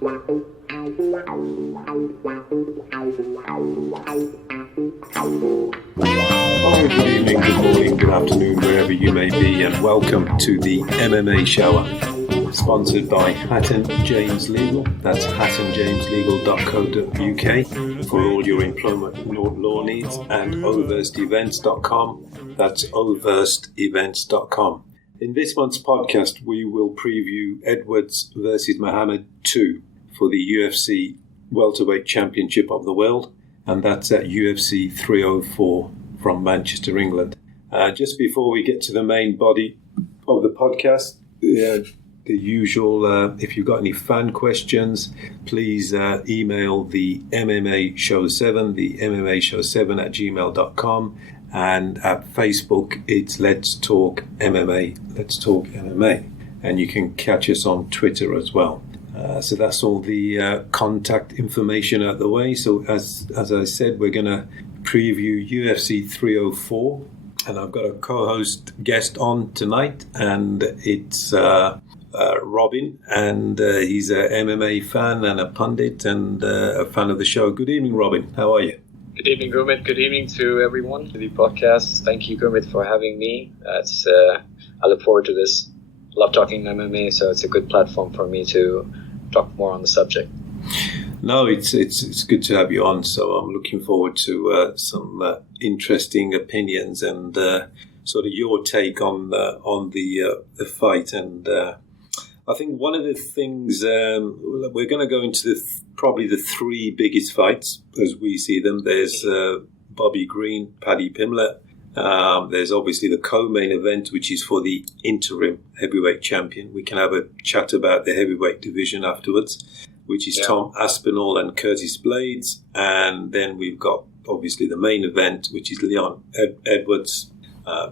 Good evening, good morning, good afternoon, wherever you may be, and welcome to the MMA Shower, sponsored by Hatton James Legal. That's hattonjameslegal.co.uk for all your employment law needs, and overstevents.com. That's overstevents.com. In this month's podcast, we will preview Edwards versus Muhammad 2 for the UFC Welterweight Championship of the World, and that's at UFC 304 from Manchester, England. Just before we get to the main body of the podcast, the usual, if you've got any fan questions, please email the MMA Show 7, the MMA Show 7 at gmail.com. And at Facebook, it's Let's Talk MMA, Let's Talk MMA. And you can catch us on Twitter as well. So that's all the contact information out the way. So as I said, we're going to preview UFC 304. And I've got a co-host guest on tonight, and it's Robin. And he's a MMA fan and a pundit and a fan of the show. Good evening, Robin. How are you? Good evening, Gurmit. Good evening to everyone, to the podcast. Thank you, Gurmit, for having me. I look forward to this. Love talking MMA, so it's a good platform for me to talk more on the subject. No, it's good to have you on. So I'm looking forward to some interesting opinions and sort of your take on the fight. And I think one of the things we're going to go into probably the three biggest fights as we see them. There's Bobby Green, Paddy Pimblett. There's obviously the co-main event, which is for the interim heavyweight champion. We can have a chat about the heavyweight division afterwards, which is Tom Aspinall and Curtis Blades. And then we've got obviously the main event, which is Leon Edwards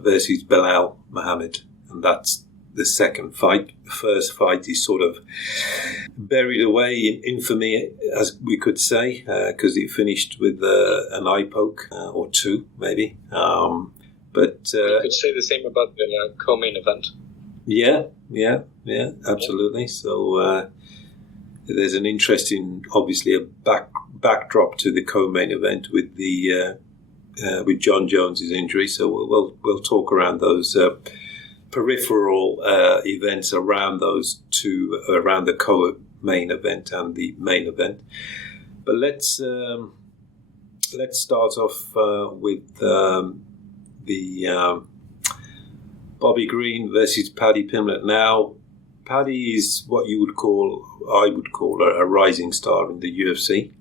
versus Belal Muhammad. And that's the second fight. The first fight is sort of buried away in infamy, as we could say, because it finished with an eye poke or two, maybe. But you could say the same about the co-main event. Yeah, absolutely. So there's an interesting, obviously, a backdrop to the co-main event with the with John Jones's injury. So we'll talk around those peripheral events around those two, around the co-main event and the main event. But let's start off with the Bobby Green versus Paddy Pimblett. Now, Paddy is what I would call a rising star in the UFC.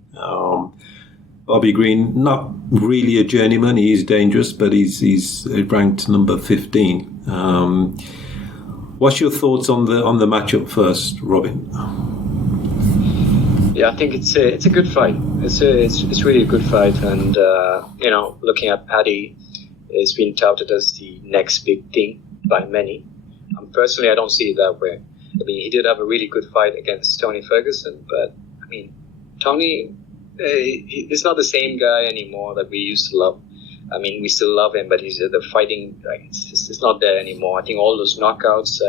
Bobby Green, not really a journeyman. He is dangerous, but he's ranked number 15. What's your thoughts on the matchup first, Robin? Yeah, I think it's a good fight. It's really a good fight, and looking at Paddy, it's been touted as the next big thing by many. Personally, I don't see it that way. I mean, he did have a really good fight against Tony Ferguson, but I mean, Tony, he's not the same guy anymore that we used to love. I mean, we still love him, but the fighting, it's not there anymore. I think all those knockouts,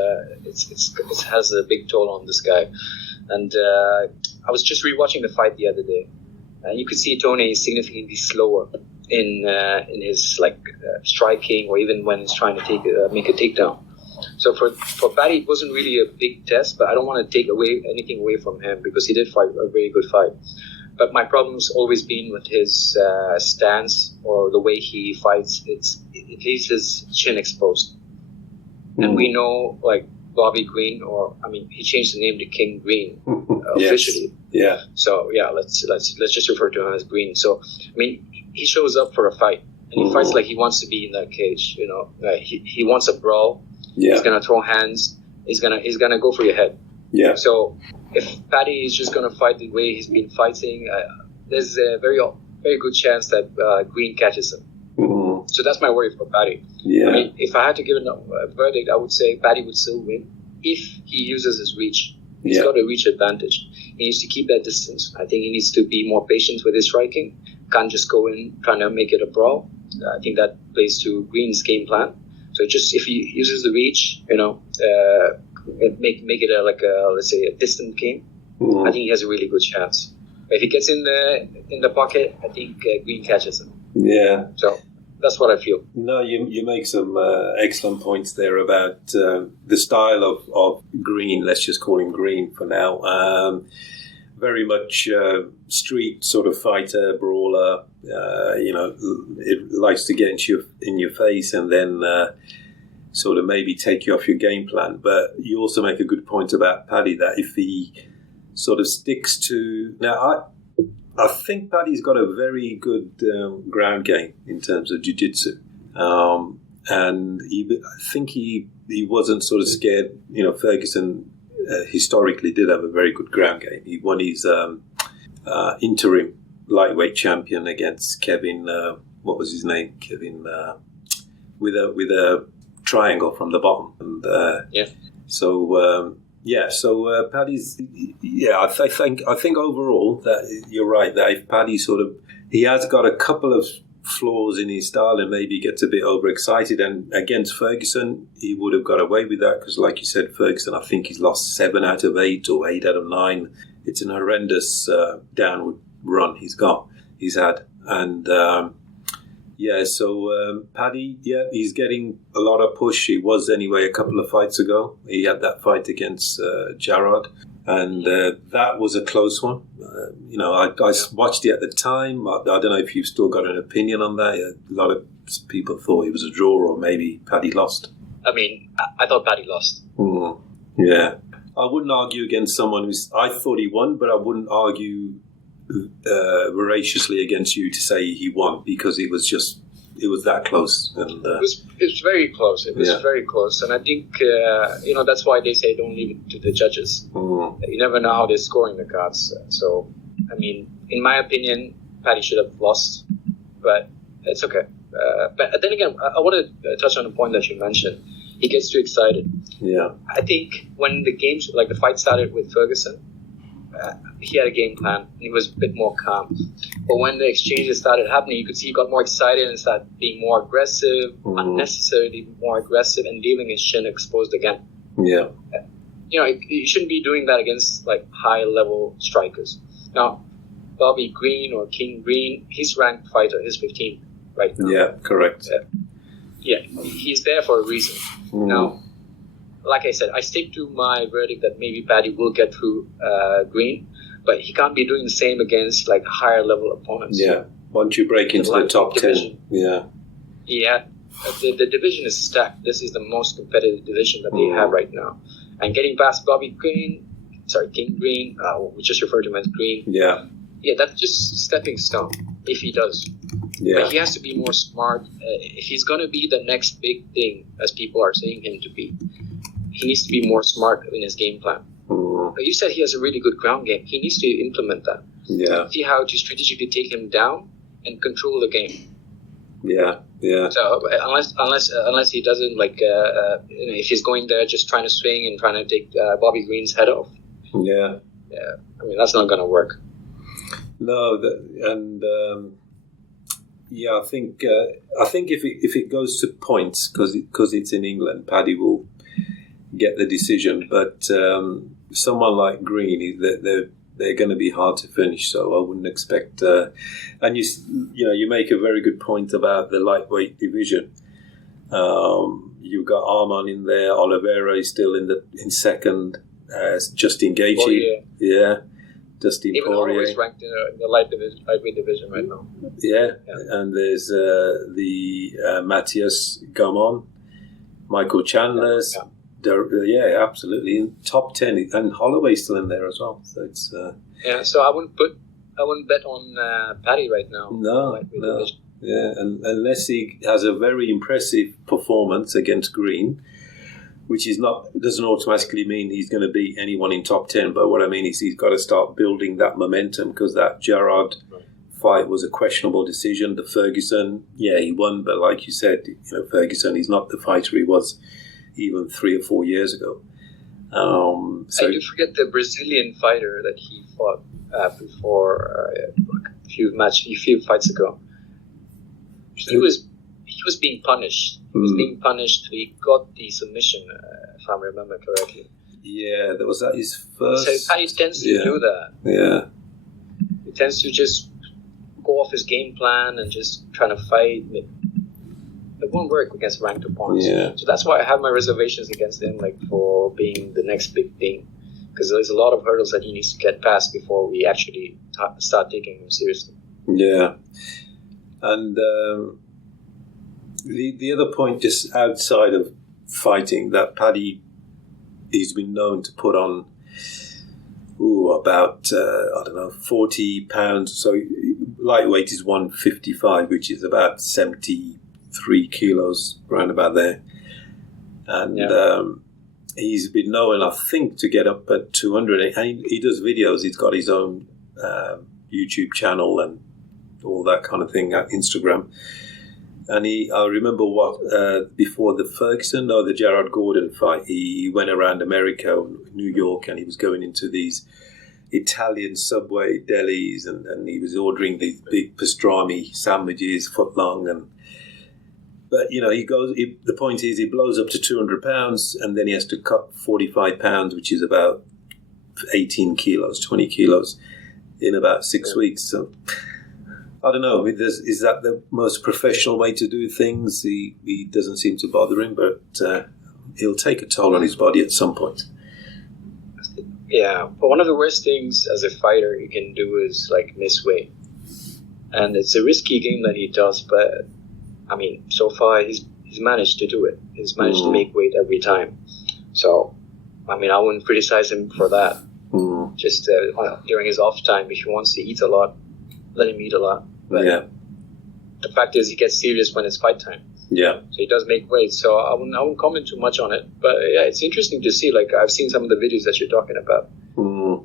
it has a big toll on this guy. And I was just rewatching the fight the other day, and you could see Tony is significantly slower in his striking, or even when he's trying to make a takedown. So for Paddy, it wasn't really a big test, but I don't want to take anything away from him because he did fight a very good fight. But my problem's always been with his stance or the way he fights. It leaves his chin exposed. And we know, Bobby Green, he changed the name to King Green officially. Yeah. So let's just refer to him as Green. So he shows up for a fight, and he fights like he wants to be in that cage. He wants a brawl. Yeah. He's gonna throw hands. He's gonna go for your head. Yeah. So if Paddy is just going to fight the way he's been fighting, there's a very good chance that Green catches him. Mm-hmm. So that's my worry for Paddy. Yeah. If I had to give a verdict, I would say Paddy would still win if he uses his reach. He's got a reach advantage. He needs to keep that distance. I think he needs to be more patient with his striking. Can't just go in trying to make it a brawl. I think that plays to Green's game plan. So just if he uses the reach, make it let's say a distant game. I think he has a really good chance. If he gets in the pocket, I think Green catches him. Yeah. So that's what I feel. No, you make some excellent points there about the style of Green. Let's just call him Green for now. Very much street sort of fighter, brawler. It likes to get in your face and then sort of maybe take you off your game plan. But you also make a good point about Paddy, that if he sort of sticks to... Now, I think Paddy's got a very good ground game in terms of jiu-jitsu. And I think he wasn't sort of scared. Ferguson historically did have a very good ground game. He won his interim lightweight champion against Kevin, what was his name? Kevin, with a triangle from the bottom. And So Paddy's. Yeah, I think overall that you're right. That if Paddy he has got a couple of flaws in his style and maybe gets a bit overexcited. And against Ferguson, he would have got away with that because, like you said, Ferguson, I think he's lost 7 out of 8 or 8 out of 9. It's an horrendous downward run he's had, and. Paddy, he's getting a lot of push. He was anyway a couple of fights ago. He had that fight against Gerard, and that was a close one. I watched it at the time. I don't know if you've still got an opinion on that. A lot of people thought it was a draw or maybe Paddy lost. I mean, I thought Paddy lost. Yeah. I wouldn't argue against someone I thought he won, but I wouldn't argue voraciously against you to say he won because it was that close. And it was very close. It was very close, and I think that's why they say don't leave it to the judges. You never know how they're scoring the cards. So, I mean, in my opinion, Paddy should have lost, but it's okay. But then again, I want to touch on a point that you mentioned. He gets too excited. Yeah, I think when the fight started with Ferguson. He had a game plan. He was a bit more calm. But when the exchanges started happening, you could see he got more excited and started being more aggressive, unnecessarily more aggressive, and leaving his chin exposed again. Yeah. You shouldn't be doing that against high-level strikers. Now, Bobby Green or King Green, he's ranked fighter. He's 15 right now. Yeah, correct. Yeah, he's there for a reason. Now, like I said, I stick to my verdict that maybe Paddy will get through Green, but he can't be doing the same against higher level opponents. Yeah, once you break into the top division. 10. Yeah. The division is stacked. This is the most competitive division that they have right now. And getting past King Green, we just refer to him as Green. Yeah, that's just stepping stone if he does. Yeah. But he has to be more smart. If he's going to be the next big thing, as people are saying him to be, he needs to be more smart in his game plan. But you said he has a really good ground game. He needs to implement that. Yeah. See how to strategically take him down and control the game. Yeah. So unless he doesn't if he's going there just trying to swing and trying to take Bobby Green's head off. Yeah. I mean, that's not going to work. No, I think if it goes to points because it's in England, Paddy will get the decision. But someone like Green, they're going to be hard to finish. So I wouldn't expect. And you make a very good point about the lightweight division. You've got Arman in there. Oliveira is still in second. Justin Gaethje, Dustin Poirier. Even is ranked in the lightweight division right now. Yeah. And there's the Matthias Gamon, Michael Chandler's. Yeah, absolutely. In top 10, and Holloway's still in there as well. So it's so I wouldn't bet on Paddy right now. No. Yeah, and unless he has a very impressive performance against Green, which doesn't automatically mean he's going to beat anyone in top 10. But what I mean is he's got to start building that momentum because that Gerard fight was a questionable decision. The Ferguson, he won, but like you said, Ferguson, he's not the fighter he was even 3 or 4 years ago. So you forget the Brazilian fighter that he fought before a few fights ago. He was being punished. He was being punished. He got the submission, if I remember correctly. Yeah, that was that his first. So Paddy tends to do that. Yeah. He tends to just go off his game plan and just trying to fight. It won't work against ranked opponents. Yeah. So that's why I have my reservations against him, like for being the next big thing, because there's a lot of hurdles that he needs to get past before we actually start taking him seriously. Yeah, and the other point, just outside of fighting, that Paddy, he's been known to put on about 40 pounds. So lightweight is 155, which is about 73 kilos, around about there. And he's been known, I think, to get up at 200. And he does videos. He's got his own YouTube channel and all that kind of thing, Instagram. And I remember before the Gerard Gordon fight, he went around America, New York, and he was going into these Italian subway delis, and he was ordering these big pastrami sandwiches, foot long, but the point is, he blows up to 200 pounds, and then he has to cut 45 pounds, which is about 18 kilos, 20 kilos, in about 6 weeks. So I don't know. Is that the most professional way to do things? He doesn't seem to bother him, but he'll take a toll on his body at some point. Yeah, but one of the worst things as a fighter you can do is like miss weight, and it's a risky game that he does. But I mean, so far he's managed to do it. He's managed to make weight every time. So I mean, I wouldn't criticize him for that. Just during his off time, if he wants to eat a lot, let him eat a lot. But the fact is, he gets serious when it's fight time. Yeah. So he does make weight. So I wouldn't comment too much on it. But yeah, it's interesting to see. Like, I've seen some of the videos that you're talking about.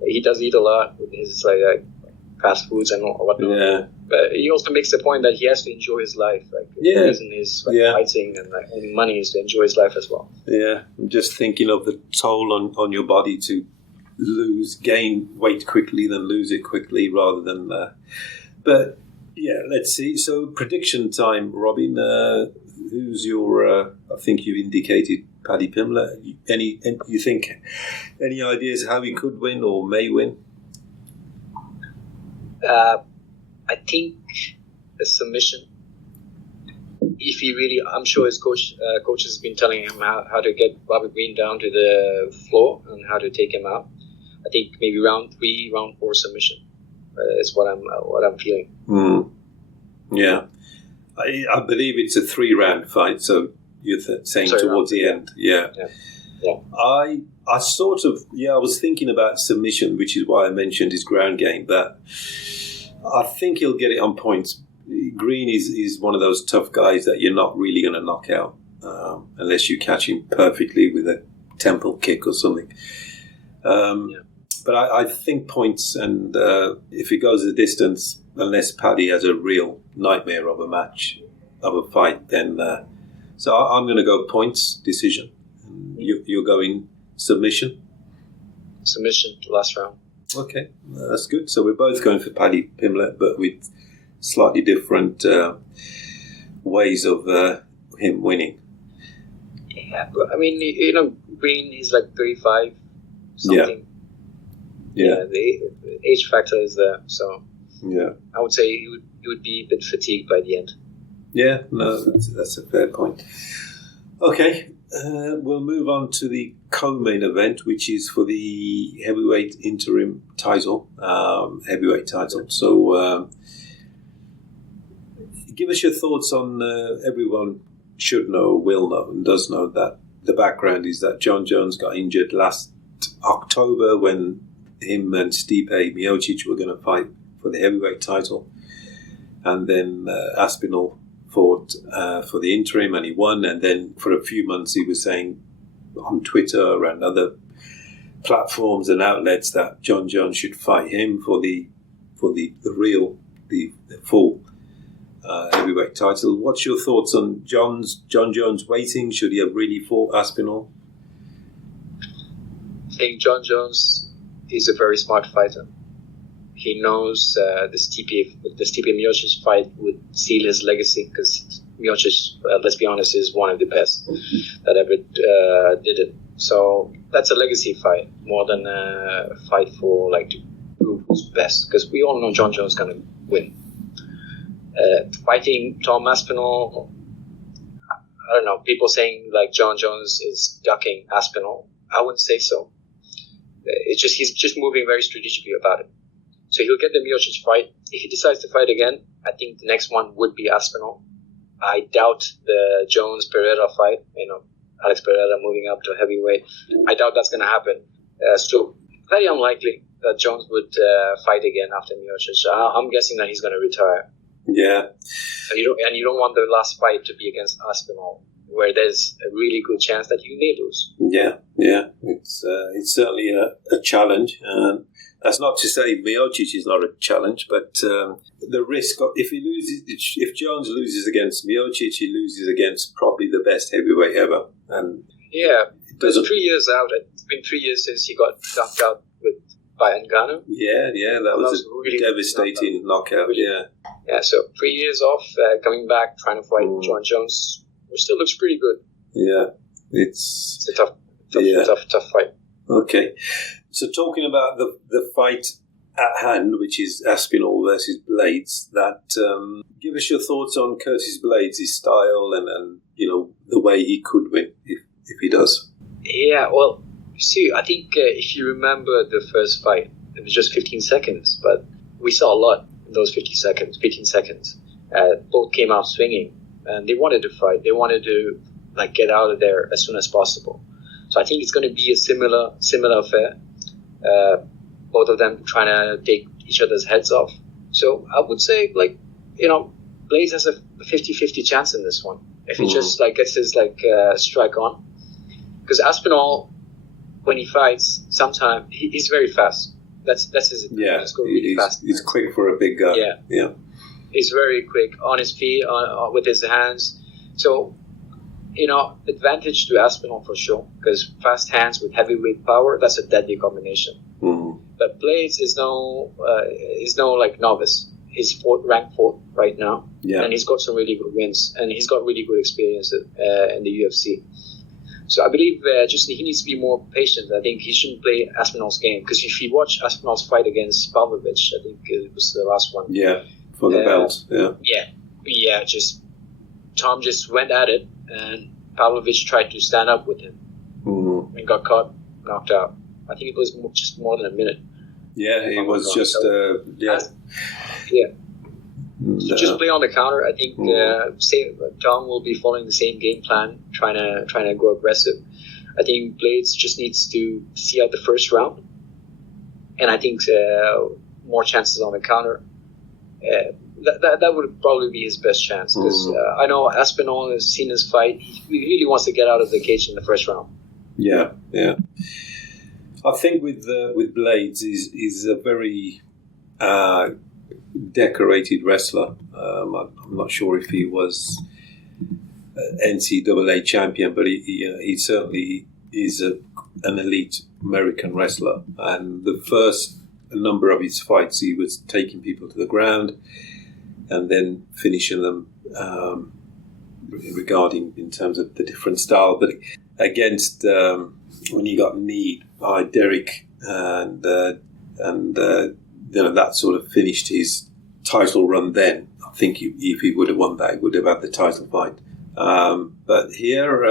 He does eat a lot with his like fast foods and whatnot. Yeah. But he also makes the point that he has to enjoy his life. Like, the reason is fighting and like earning money is to enjoy his life as well. Yeah. I'm just thinking of the toll on your body to gain weight quickly than lose it quickly, rather than. But yeah, let's see. So prediction time, Robin. Who's your? I think you indicated Paddy Pimblett. You think any ideas how he could win or may win? I think a submission. If he really, I'm sure his coach has been telling him how to get Bobby Green down to the floor and how to take him out. I think maybe round 3, round 4 submission is what I'm feeling. Yeah, I believe it's a 3-round fight. So you're saying towards the end, yeah. I sort of I was thinking about submission, which is why I mentioned his ground game. But I think he'll get it on points. Green is one of those tough guys that you're not really going to knock out unless you catch him perfectly with a temple kick or something. But I think points, and if it goes the distance, unless Paddy has a real nightmare of a match, of a fight, then... so I'm going to go points, decision. You're going submission? Submission, last round. Okay, that's good. So we're both going for Paddy Pimblett, but with slightly different ways of him winning. Yeah, I mean, Green is like 35 something. Yeah, the age factor is there, so I would say he would be a bit fatigued by the end. Yeah, no, that's a fair point. Okay, we'll move on to the co-main event, which is for the heavyweight interim title, So, give us your thoughts on. Everyone should know, will know, and does know that the background is that John Jones got injured last October when him and Stipe Miocic were going to fight for the heavyweight title, and then Aspinall fought for the interim and he won, and then for a few months he was saying on Twitter and other platforms and outlets that John Jones should fight him for the full heavyweight title. What's your thoughts on John Jones waiting? Should he have really fought Aspinall? I think John Jones is a very smart fighter. He knows the Stipe Miocic fight would seal his legacy, because Miocic, let's be honest, is one of the best that ever did it. So that's a legacy fight more than a fight for like to prove who's best. Because we all know Jon Jones is going to win. Fighting Tom Aspinall, I don't know. People saying like Jon Jones is ducking Aspinall. I wouldn't say so. It's just he's just moving very strategically about it. So he'll get the Miocic fight. If he decides to fight again, I think the next one would be Aspinall. I doubt the Jones-Pereira fight. Alex Pereira moving up to heavyweight. I doubt that's going to happen. So very unlikely that Jones would fight again after Miocic. I'm guessing that he's going to retire. Yeah. So you don't want the last fight to be against Aspinall, where there's a really good chance that you may lose. Yeah. It's certainly a challenge. That's not to say Miocic is not a challenge, but the risk of, if Jones loses against Miocic, he loses against probably the best heavyweight ever. And yeah, it's 3 years out. It's been 3 years since he got knocked out by Ngannou. Yeah, that was a really devastating knockout. Really, yeah. So 3 years off, coming back, trying to fight Jon Jones, which still looks pretty good. Yeah, it's a tough fight. Okay. So talking about the fight at hand, which is Aspinall versus Blades, give us your thoughts on Curtis Blades' his style and the way he could win if he does. Yeah, well, see, I think if you remember the first fight, it was just 15 seconds, but we saw a lot in those 15 seconds. Both came out swinging, and they wanted to fight. They wanted to get out of there as soon as possible. So I think it's going to be a similar affair. Both of them trying to take each other's heads off. So I would say, Blades has a 50-50 chance in this one. If he just gets his strike on. Because Aspinall, when he fights, sometimes he's very fast. That's his. Yeah, really fast. He's quick for a big guy. Yeah. He's very quick on his feet, with his hands. So, advantage to Aspinall for sure, because fast hands with heavyweight power, that's a deadly combination. But Blades is no novice. He's ranked fourth right now, and he's got some really good wins, and he's got really good experience in the UFC. So I believe he needs to be more patient. I think he shouldn't play Aspinall's game, because if you watch Aspinall's fight against Pavlovich, I think it was the last one. Yeah, for the belt. Yeah. Tom just went at it, and Pavlovich tried to stand up with him and got caught, knocked out. I think it was just more than a minute. Yeah, it was just So just play on the counter. I think Tom will be following the same game plan, trying to go aggressive. I think Blades just needs to see out the first round, and I think more chances on the counter. That would probably be his best chance, because I know Aspinall has seen his fight. He really wants to get out of the cage in the first round. Yeah. I think with Blades, he's a very decorated wrestler. I'm not sure if he was NCAA champion, but he certainly is an elite American wrestler. And the first number of his fights, he was taking people to the ground and then finishing them regarding in terms of the different style. But against when he got kneed by Derek and that sort of finished his title run then. I think if he would have won that, he would have had the title fight. But here,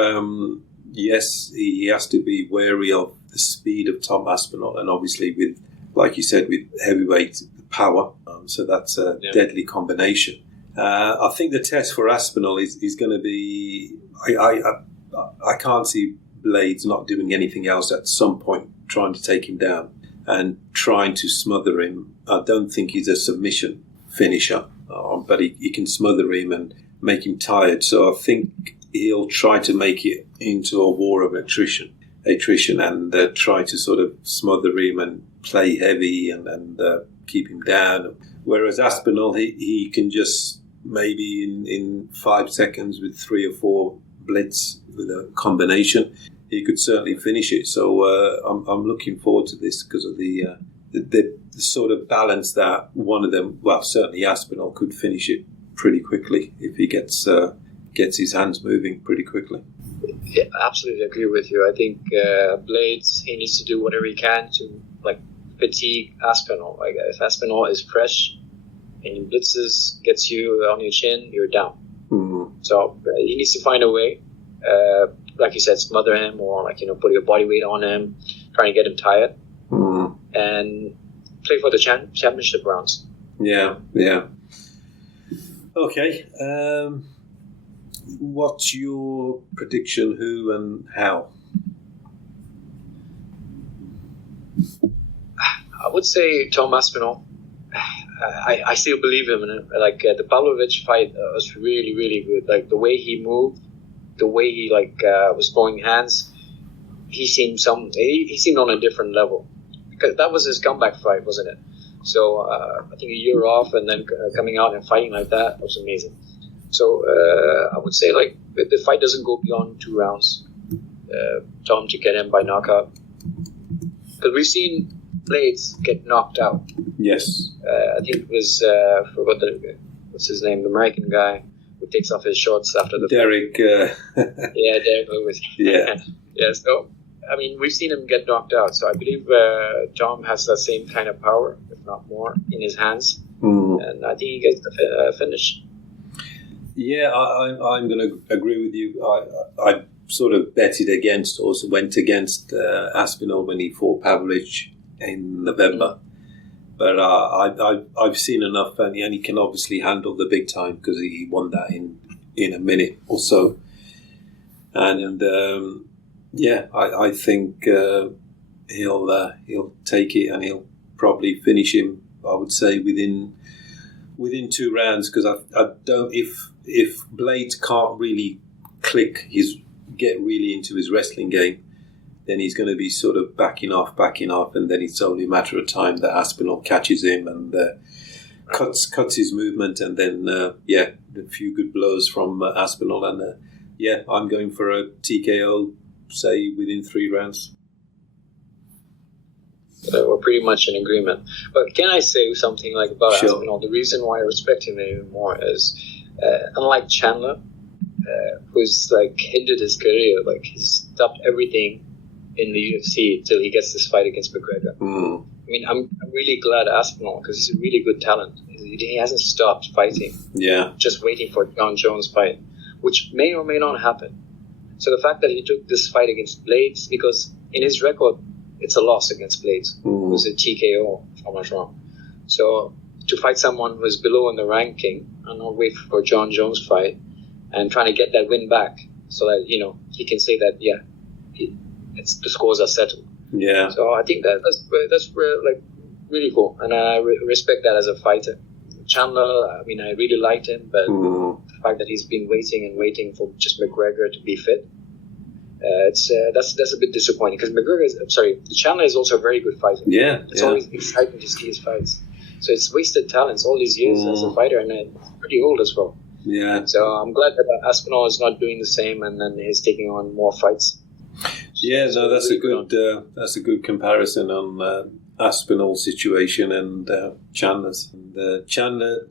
yes, he has to be wary of the speed of Tom Aspinall, and obviously with, like you said, with heavyweight power. So that's a deadly combination. I think the test for Aspinall is going to be, I can't see Blades not doing anything else at some point, trying to take him down and trying to smother him. I don't think he's a submission finisher, but he can smother him and make him tired. So I think he'll try to make it into a war of attrition and try to sort of smother him and play heavy and keep him down. Whereas Aspinall, he can just maybe in 5 seconds with 3 or 4 blitz with a combination, he could certainly finish it. So I'm looking forward to this because of the sort of balance that one of them, well, certainly Aspinall could finish it pretty quickly if he gets gets his hands moving pretty quickly. Yeah, absolutely agree with you. I think Blades, he needs to do whatever he can to fatigue Aspinall. Like if Aspinall is fresh and he blitzes, gets you on your chin, you're down. Mm. So he needs to find a way, like you said, smother him or put your body weight on him, trying to get him tired, and play for the championship rounds. Yeah. Okay. What's your prediction? Who and how? I would say Tom Aspinall. I still believe him in it. The Pavlovich fight was really, really good. Like the way he moved, the way he was throwing hands, he seemed on a different level. Because that was his comeback fight, wasn't it? So I think a year off and then coming out and fighting like that was amazing. So I would say the fight doesn't go beyond 2 rounds. Tom to get him by knockout. Because we've seen Blades get knocked out. Yes. I think it was what's his name, the American guy who takes off his shorts after the Derek. Yeah, Derek Lewis. Yeah. Yeah. So I mean, we've seen him get knocked out. So I believe Tom has that same kind of power, if not more, in his hands, and I think he gets the finish. Yeah, I'm going to agree with you. I sort of betted against, also went against Aspinall when he fought Pavlovich in November. But I've seen enough, and he can obviously handle the big time because he won that in a minute or so. And I think he'll take it, and he'll probably finish him. I would say within 2 rounds, because I don't if Blades can't really get really into his wrestling game, then he's going to be sort of backing off, and then it's only a matter of time that Aspinall catches him and cuts his movement, and then a few good blows from Aspinall, and I'm going for a TKO, say within 3 rounds. We're pretty much in agreement. But can I say something about Sure. Aspinall? The reason why I respect him even more is, unlike Chandler, who's hindered his career, he's stopped everything in the UFC till he gets this fight against McGregor. I mean, I'm really glad Aspinall, because he's a really good talent. He hasn't stopped fighting. Yeah. Just waiting for John Jones' fight, which may or may not happen. So the fact that he took this fight against Blades, because in his record, it's a loss against Blades. It was a TKO, if I'm not wrong. So to fight someone who is below in the ranking and not wait for John Jones' fight and trying to get that win back so that, he can say that, the scores are settled. Yeah. So I think that's really cool. And I respect that as a fighter. Chandler, I mean, I really liked him, but the fact that he's been waiting for just McGregor to be fit, that's a bit disappointing, because Chandler is also a very good fighter. Yeah. It's always exciting to see his fights. So it's wasted talents all these years as a fighter, and he's pretty old as well. Yeah. So I'm glad that Aspinall is not doing the same, and then he's taking on more fights. Yeah, no, that's a good comparison on Aspinall's situation and Chandler's. And Chandler,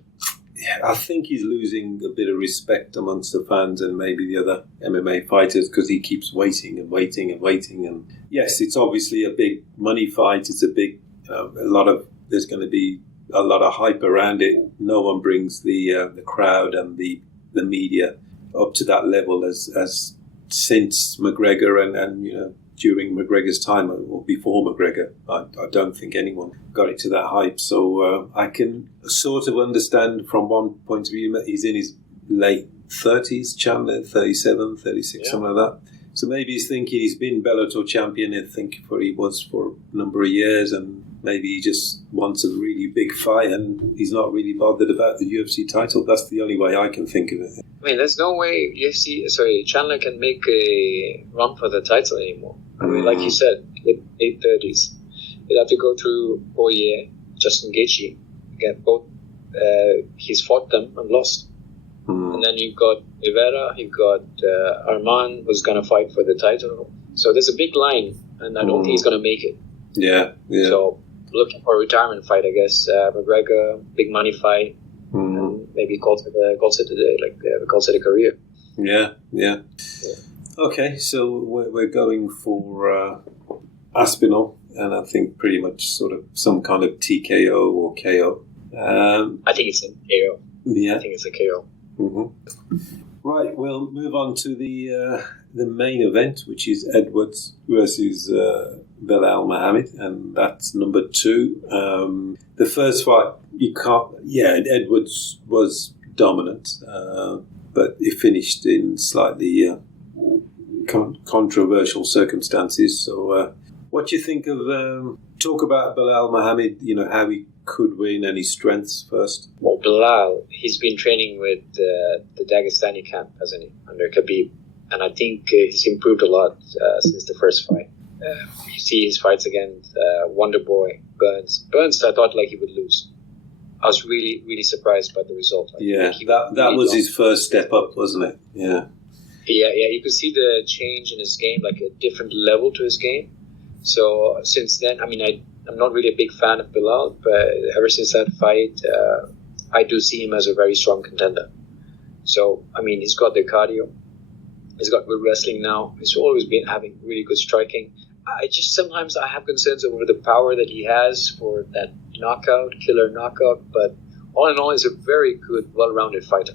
I think he's losing a bit of respect amongst the fans and maybe the other MMA fighters, because he keeps waiting. And yes, it's obviously a big money fight. It's a big, there's going to be a lot of hype around it. No one brings the crowd and the media up to that level as since McGregor and during McGregor's time or before McGregor. I don't think anyone got it to that hype. So I can sort of understand from one point of view that he's in his late 30s, Chandler, 37, 36, something like that. So maybe he's thinking he's been Bellator champion, I think he was for a number of years, and maybe he just wants a really big fight and he's not really bothered about the UFC title. That's the only way I can think of it. I mean, there's no way Chandler can make a run for the title anymore. I mean, like you said, late 30s. He'd have to go through Poirier, Justin Gaethje. Again, both he's fought them and lost. And then you've got Rivera, you've got Arman, who's going to fight for the title. So there's a big line, and I don't think he's going to make it. Yeah. So looking for a retirement fight, I guess. McGregor, big money fight, and maybe calls it a day, calls it a career. Yeah. Okay, so we're going for Aspinall, and I think pretty much sort of some kind of TKO or KO. I think it's a KO. Yeah. I think it's a KO. Mm-hmm. Right, we'll move on to the main event, which is Edwards versus Belal Muhammad, and that's number 2. The first fight, Edwards was dominant, but it finished in slightly controversial circumstances. So, what do you think of? Talk about Belal Muhammad. How he could win and his strengths first. Well, Belal, he's been training with the Dagestani camp, hasn't he, under Khabib, and I think he's improved a lot since the first fight. You see his fights against Wonder Boy Burns. Burns, I thought like he would lose. I was really, really surprised by the result. That was his first step up, wasn't it? Yeah. Yeah. You could see the change in his game, like a different level to his game. So since then, I mean, I'm not really a big fan of Belal, but ever since that fight, I do see him as a very strong contender. So, I mean, he's got the cardio. He's got good wrestling now. He's always been having really good striking. Sometimes I have concerns over the power that he has for that killer knockout. But all in all, he's a very good, well-rounded fighter.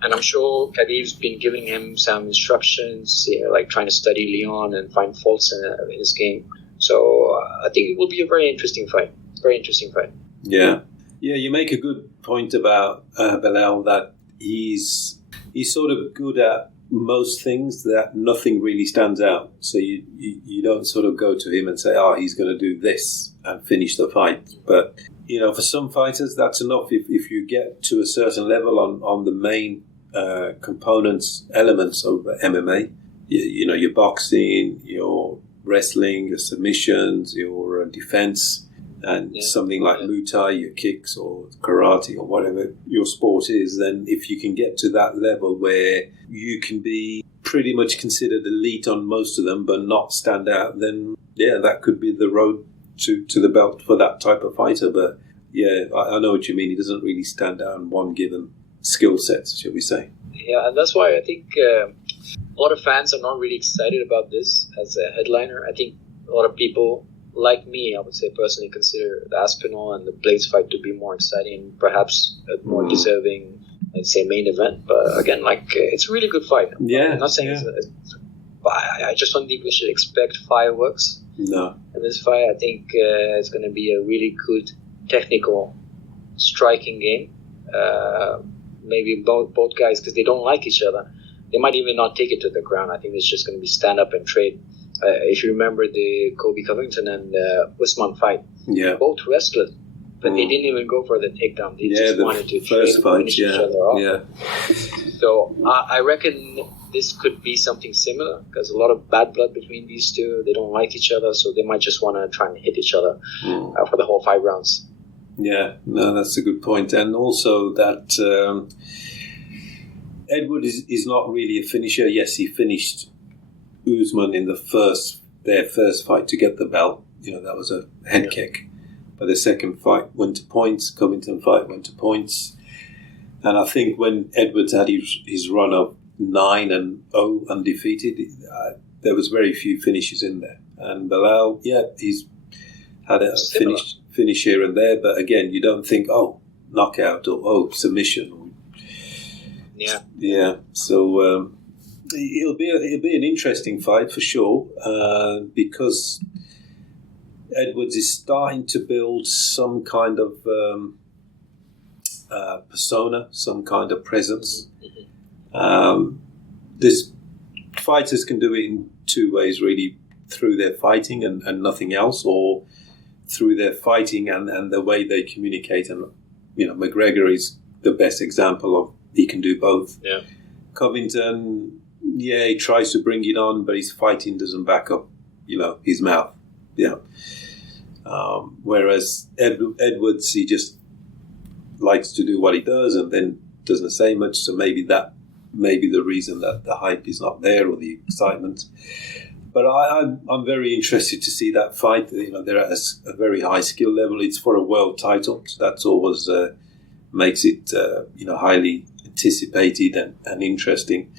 And I'm sure Khabib's been giving him some instructions, like trying to study Leon and find faults in his game. So I think it will be a very interesting fight. Very interesting fight. Yeah, you make a good point about Belal, that he's sort of good at most things, that nothing really stands out. So you don't sort of go to him and say, he's going to do this and finish the fight. But, for some fighters, that's enough. If you get to a certain level on the main elements of MMA, your boxing, your wrestling, your submissions, your defense, and something like Muay Thai, your kicks or karate or whatever your sport is, then if you can get to that level where you can be pretty much considered elite on most of them but not stand out, then that could be the road to the belt for that type of fighter. But I know what you mean. He doesn't really stand out in one given skill set, shall we say. Yeah, and that's why I think a lot of fans are not really excited about this as a headliner. I think a lot of people, like me, I would say personally, consider the Aspinall and the Blades fight to be more exciting, perhaps a more deserving, I'd say, main event. But again, it's a really good fight. I'm not saying I just don't think we should expect fireworks. No. In this fight, I think it's going to be a really good technical striking game. Maybe both guys, because they don't like each other, they might even not take it to the ground. I think it's just going to be stand up and trade. If you remember the Kobe Covington and Usman fight, both wrestlers, but they didn't even go for the takedown. They just wanted to first fight, finish each other off. So I reckon this could be something similar, because a lot of bad blood between these two. They don't like each other, so they might just want to try and hit each other for the whole 5 rounds. Yeah, no, that's a good point. And also that Edward is not really a finisher. Yes, he finished Usman in their first fight to get the belt. That was a head kick. But the second fight went to points. Covington fight went to points. And I think when Edwards had his run of 9-0 undefeated, there was very few finishes in there. And Belal, he's had a finish here and there, but again, you don't think, knockout or submission. So it'll be an interesting fight for sure, because Edwards is starting to build some kind of persona, some kind of presence. This fighters can do it in 2 ways, really, through their fighting and nothing else, or through their fighting and the way they communicate. And McGregor is the best example of he can do both. Covington, he tries to bring it on, but his fighting doesn't back up his mouth. Whereas Edwards, he just likes to do what he does and then doesn't say much. So maybe that may be the reason that the hype is not there, or the excitement. But I'm very interested to see that fight. They're at a very high skill level. It's for a world title, so that's always makes it highly anticipated and interesting.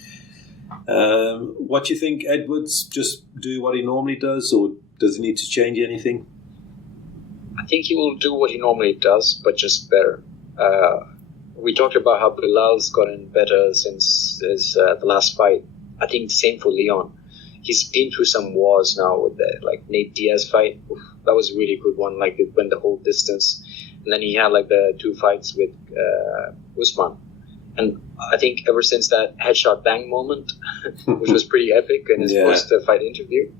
What do you think? Edwards just do what he normally does, or does he need to change anything? I think he will do what he normally does, but just better. We talked about how Bilal's gotten better since his, the last fight. I think the same for Leon. He's been through some wars now with the Nate Diaz fight. Oof, that was a really good one. It went the whole distance. And then he had the 2 fights with Usman. And I think ever since that headshot bang moment, which was pretty epic in his post-fight interview,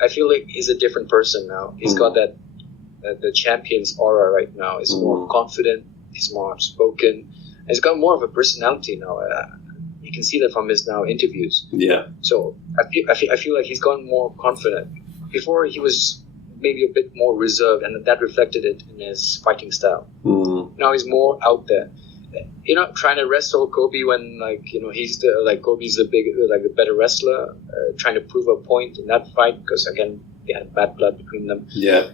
I feel like he's a different person now. He's got that the champion's aura right now. He's more confident. He's more outspoken. He's got more of a personality now. You can see that from his now interviews. Yeah. So I feel like he's gotten more confident. Before he was maybe a bit more reserved, and that reflected it in his fighting style. Now he's more out there. Trying to wrestle Kobe when he's Kobe's the better wrestler, trying to prove a point in that fight because again they had bad blood between them. Yeah.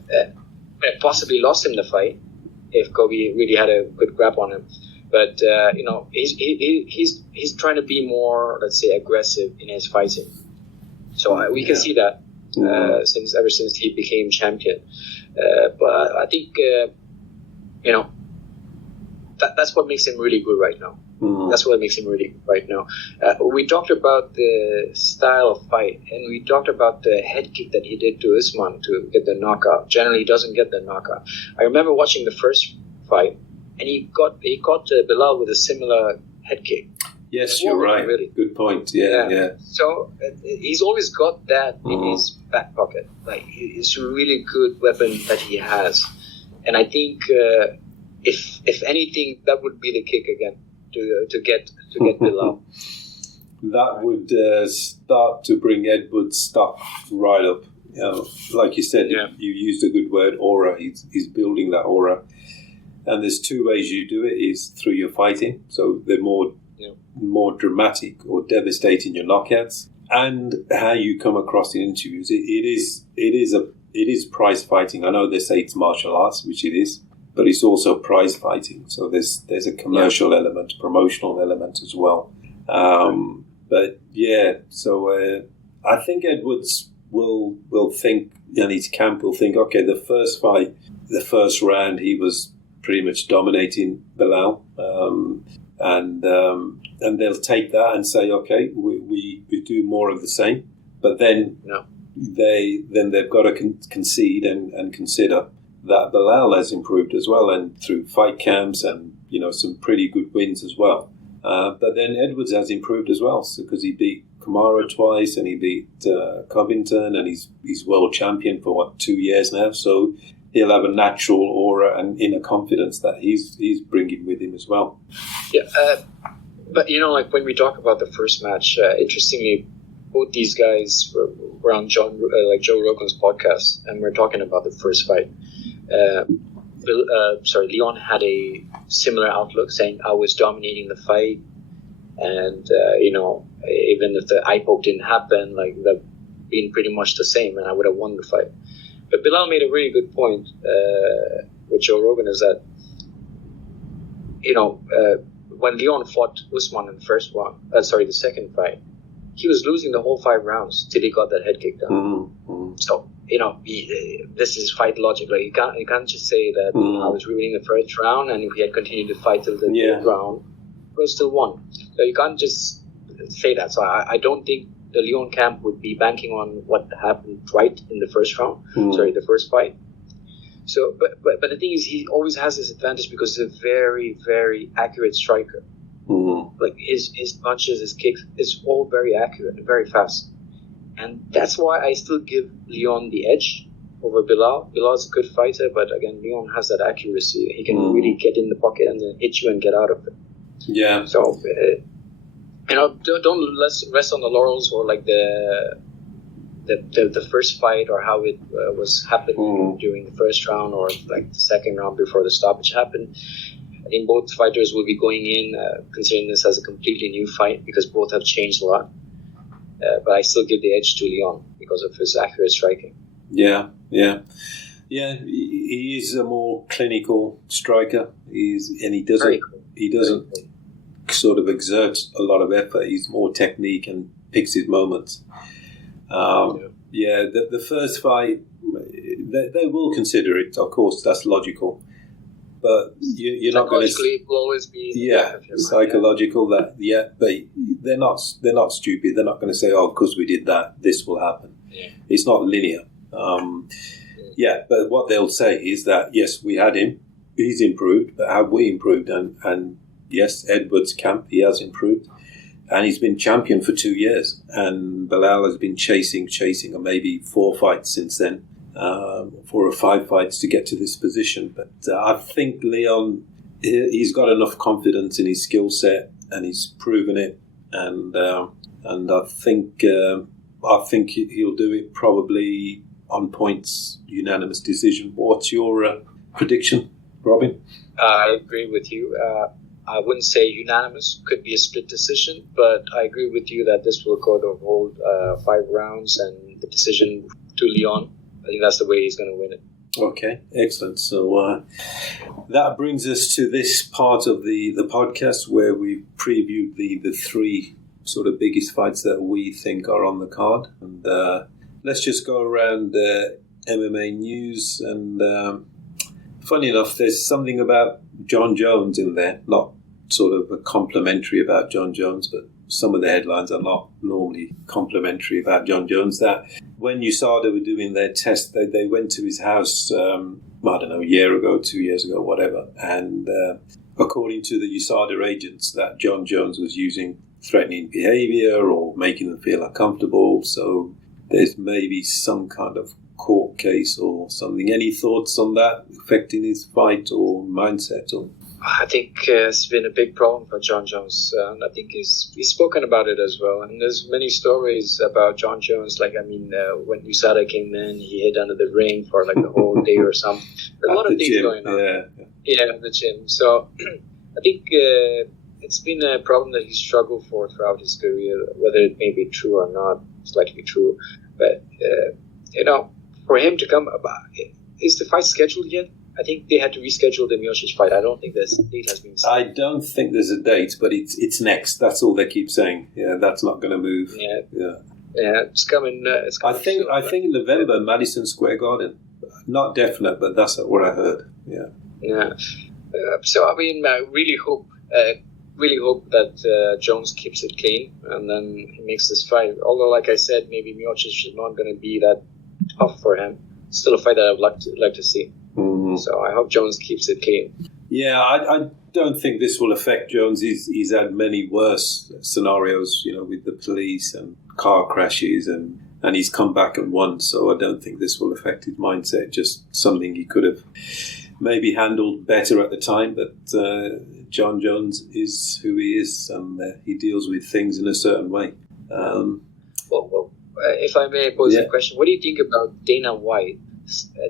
Possibly lost him the fight if Kobe really had a good grab on him. But he's trying to be more, let's say, aggressive in his fighting. So we can see that ever since he became champion. But I think that's what makes him really good right now. That's what makes him really good right now. We talked about the style of fight, and we talked about the head kick that he did to Usman to get the knockout. Generally, he doesn't get the knockout. I remember watching the first fight, and he got Bilal with a similar head kick. Yes, you're right. Really. Good point. Yeah. So he's always got that in his back pocket. It's a really good weapon that he has, and I think if anything, that would be the kick again to get Bilal. That would start to bring Edwards' stuff right up. Like you said, you used a good word, aura. He's building that aura. And there's 2 ways you do it, is through your fighting. So they're more dramatic or devastating your knockouts, and how you come across in interviews. It is prize fighting. I know they say it's martial arts, which it is, but it's also prize fighting. So there's a commercial element, promotional element as well. But so I think Edwards will think, and his camp will think, okay, the first fight, the first round, he was pretty much dominating Bilal, and they'll take that and say, okay, we do more of the same. But then they've got to concede and consider that Bilal has improved as well, and through fight camps and some pretty good wins as well. But then Edwards has improved as well, because he beat Kamaru twice, and he beat Covington, and he's world champion for 2 years now. So he'll have a natural aura and inner confidence that he's bringing with him as well. Yeah, but when we talk about the first match, interestingly, both these guys were on Joe Rogan's podcast, and we're talking about the first fight. Leon had a similar outlook, saying I was dominating the fight, and even if the eye poke didn't happen, that being pretty much the same, and I would have won the fight. But Bilal made a really good point with Joe Rogan, is that when Leon fought Usman in the second fight, he was losing the whole 5 rounds till he got that head kick down. So this is fight logic. You can't just say that I was winning the first round, and if he had continued to fight till the 3rd round, he would still won. So you can't just say that. So I don't think the Leon camp would be banking on what happened right in the first round. The first fight. So, but the thing is, he always has this advantage because he's a very, very accurate striker. His punches, his kicks, it's all very accurate and very fast. And that's why I still give Leon the edge over Bilal. Bilal's a good fighter, but again, Leon has that accuracy. He can really get in the pocket and then hit you and get out of it. Yeah. So, don't rest on the laurels or the first fight or how it was happening during the first round or the second round before the stoppage happened. I think both fighters will be going in considering this as a completely new fight because both have changed a lot. But I still give the edge to Leon because of his accurate striking. Yeah. He is a more clinical striker. He doesn't sort of exerts a lot of effort. He's more technique and picks his moments. The first fight, they will consider it. Of course, that's logical. But you're not going to. It will always be. Psychological. But they're not stupid. They're not going to say, "Oh, because we did that, this will happen." Yeah. It's not linear. But what they'll say is that yes, we had him. He's improved, but have we improved? And yes, Edwards' camp, he has improved, and he's been champion for 2 years. And Belal has been chasing, and maybe 4 fights since then. 4 or 5 fights to get to this position. But I think Leon, he's got enough confidence in his skill set, and he's proven it. And I think he'll do it probably on points, unanimous decision. What's your prediction, Robin? I agree with you. I wouldn't say unanimous. Could be a split decision, but I agree with you that this will go the whole 5 rounds and the decision to Leon. I think that's the way he's going to win it. Okay, excellent. So that brings us to this part of the podcast where we previewed the 3 sort of biggest fights that we think are on the card. And let's just go around MMA news. And funny enough, there's something about Jon Jones in there, not sort of a complimentary about Jon Jones, but some of the headlines are not normally complimentary about Jon Jones. That when USADA were doing their test, they went to his house, I don't know, a year ago, 2 years ago, whatever. And according to the USADA agents, that Jon Jones was using threatening behavior or making them feel uncomfortable. So there's maybe some kind of court case or something. Any thoughts on that affecting his fight or mindset? Or I think it's been a big problem for Jon Jones. And I think he's spoken about it as well. And there's many stories about Jon Jones. When USADA came in, he hid under the ring for like the whole day or something. A lot of things going on. Yeah, at the gym. So I think it's been a problem that he struggled for throughout his career. Whether it may be true or not, it's likely true. But, for him to come about, is the fight scheduled yet? I think they had to reschedule the Miocic fight. I don't think this date has been set. I don't think there's a date, but it's next. That's all they keep saying. Yeah, that's not going to move. Yeah, it's coming. I think November, Madison Square Garden. Not definite, but that's what I heard. Yeah. So I really hope that Jones keeps it clean and then he makes this fight. Although, like I said, maybe Miocic is not going to be that tough for him. Still a fight that I'd like to see. Mm-hmm. So I hope Jones keeps it clean. Yeah, I don't think this will affect Jones. He's had many worse scenarios, with the police and car crashes, and he's come back and won. So I don't think this will affect his mindset. Just something he could have maybe handled better at the time. But Jon Jones is who he is, and he deals with things in a certain way. If I may pose a question, what do you think about Dana White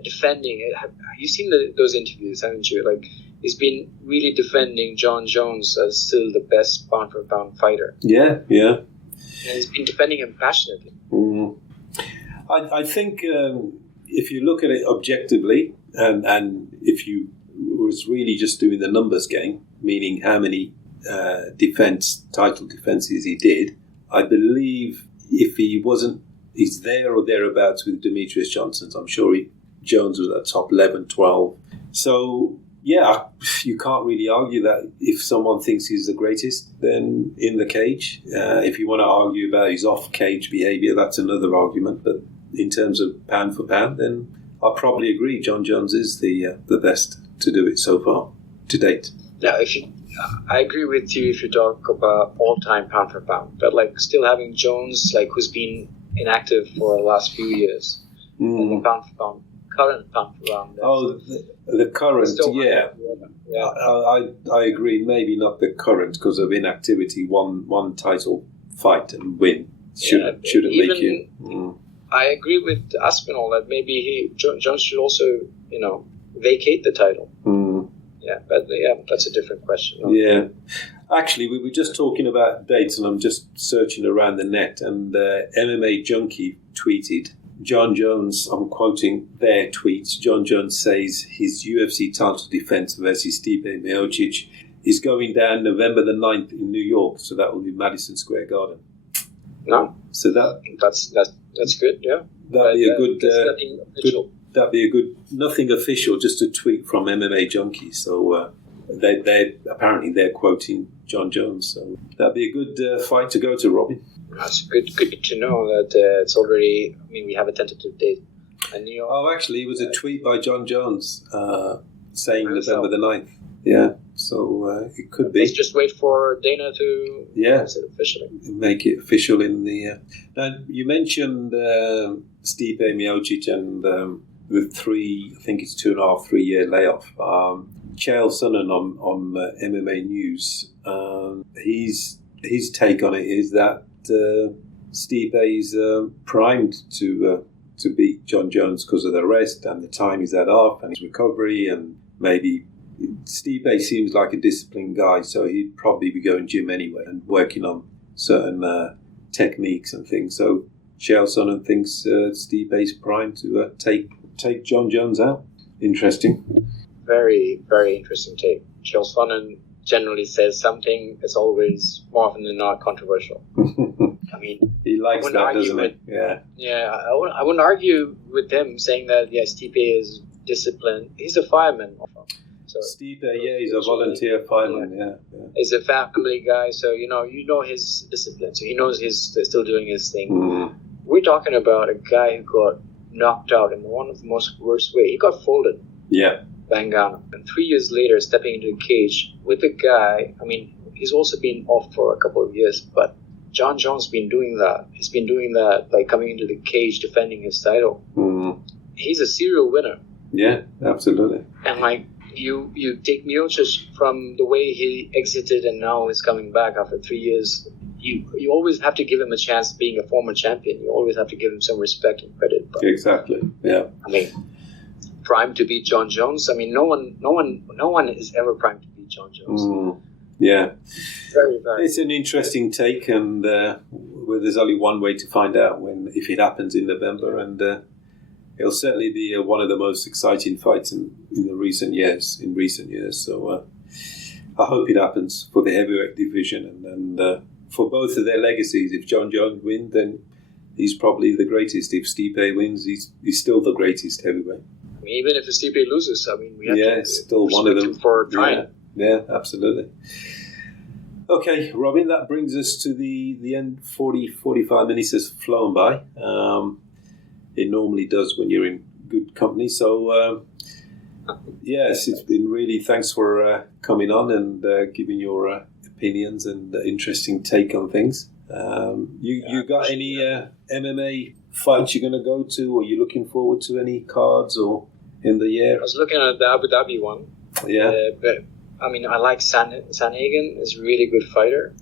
defending? Have you seen those interviews, haven't you? Like, he's been really defending Jon Jones as still the best pound for pound fighter. Yeah. And he's been defending him passionately. Mm. I think if you look at it objectively, and if you was really just doing the numbers game, meaning how many title defenses he did, I believe if he's there or thereabouts with Demetrius Johnson's, I'm sure Jones was at top 11, 12. So, yeah, you can't really argue that if someone thinks he's the greatest, then in the cage. If you want to argue about his off-cage behaviour, that's another argument. But in terms of pound for pound, then I'll probably agree Jon Jones is the best to do it so far, to date. Yeah, I agree with you if you talk about all-time pound for pound. But, still having Jones, who's been inactive for the last few years, and the pound for pound, current pound for pound. The current, yeah. I agree. Maybe not the current because of inactivity. One title fight and win shouldn't make you. I agree with Aspinall that maybe Jones should also, vacate the title. Yeah, but that's a different question. Yeah. Actually, we were just talking about dates, and I'm just searching around the net, and MMA Junkie tweeted, Jon Jones, I'm quoting their tweets, Jon Jones says his UFC title defense versus Stipe Miocic is going down November the 9th in New York, so that will be Madison Square Garden. No, so that's good. Yeah, that'd be a good. Nothing official. That'd be a good. Nothing official, just a tweet from MMA Junkie. So they apparently they're quoting John Jones. So that'd be a good fight to go to, Robin. That's good to know that it's already. I mean, we have a tentative date. Oh, actually, it was a tweet by John Jones saying November the 9th. Yeah, so it could be. Let's just wait for Dana to announce it officially. Make it official in the... Now, you mentioned Stipe Miocic and the I think it's 2.5, 3 year layoff. Chael Sonnen on MMA News, his take on it is that Stipe is primed to beat John Jones because of the rest and the time he's had off and his recovery, and maybe Stipe seems like a disciplined guy, so he'd probably be going gym anyway and working on certain techniques and things. So Chael Sonnen thinks Stipe's primed to take John Jones out. Interesting. Very, very interesting take. Chael Sonnen generally says something that's always more often than not controversial. I mean, he likes that, doesn't he? Yeah. Yeah, I wouldn't argue with him saying that, Stipe is disciplined. He's a fireman. So, Stipe, he's a volunteer fireman, yeah. He's a family guy, so you know his discipline. So he knows he's still doing his thing. Mm. We're talking about a guy who got knocked out in one of the most worst ways. He got folded. Yeah. Bangana. And 3 years later, stepping into the cage with a guy, I mean, he's also been off for a couple of years, but John Jones has been doing that. He's been doing that by coming into the cage, defending his title. Mm. He's a serial winner. Yeah, absolutely. And you take Miocic from the way he exited and now he's coming back after 3 years. You always have to give him a chance being a former champion. You always have to give him some respect and credit. But, exactly. Yeah. I mean, primed to beat John Jones. I mean, no one is ever primed to beat John Jones. Mm. Yeah. Very, very. It's an interesting take, and there's only one way to find out if it happens in November, and it'll certainly be one of the most exciting fights in recent years. So I hope it happens for the heavyweight division, and for both of their legacies. If John Jones wins, then he's probably the greatest. If Stipe wins, he's still the greatest heavyweight. I mean, even if Stipe loses, I mean, we have to still one of them for trying. Yeah, absolutely. Okay, Robin, that brings us to the end. 45 minutes has flown by. It normally does when you're in good company. So, yes, it's been really... Thanks for coming on and giving your opinions and interesting take on things. You got any MMA fights you're going to go to, or you looking forward to any cards or in the year? I was looking at the Abu Dhabi one. Yeah. But I mean, I like Sanagan. Is a really good fighter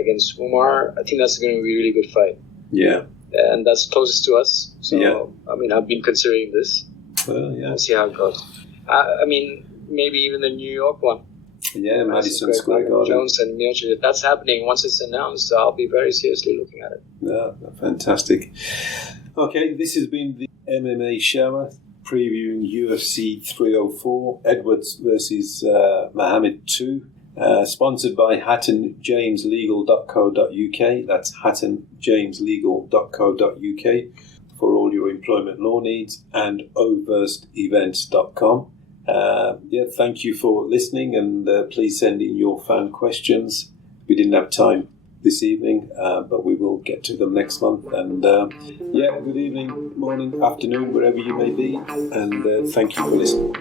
against Umar. I think that's going to be a really good fight. Yeah. And that's closest to us. So, I mean, I've been considering this. We'll see how it goes. I mean, maybe even the New York one. Yeah, Madison Square Garden. Jones and Miocic. If that's happening, once it's announced, I'll be very seriously looking at it. Yeah, fantastic. Okay, this has been the MMA Shower, previewing UFC 304, Edwards versus Muhammad 2, sponsored by HattonJamesLegal.co.uk. That's HattonJamesLegal.co.uk for all your employment law needs, and overstevents.com. Thank you for listening, and please send in your fan questions. We didn't have time this evening, but we will get to them next month. And good evening, morning, afternoon, wherever you may be, and thank you for listening.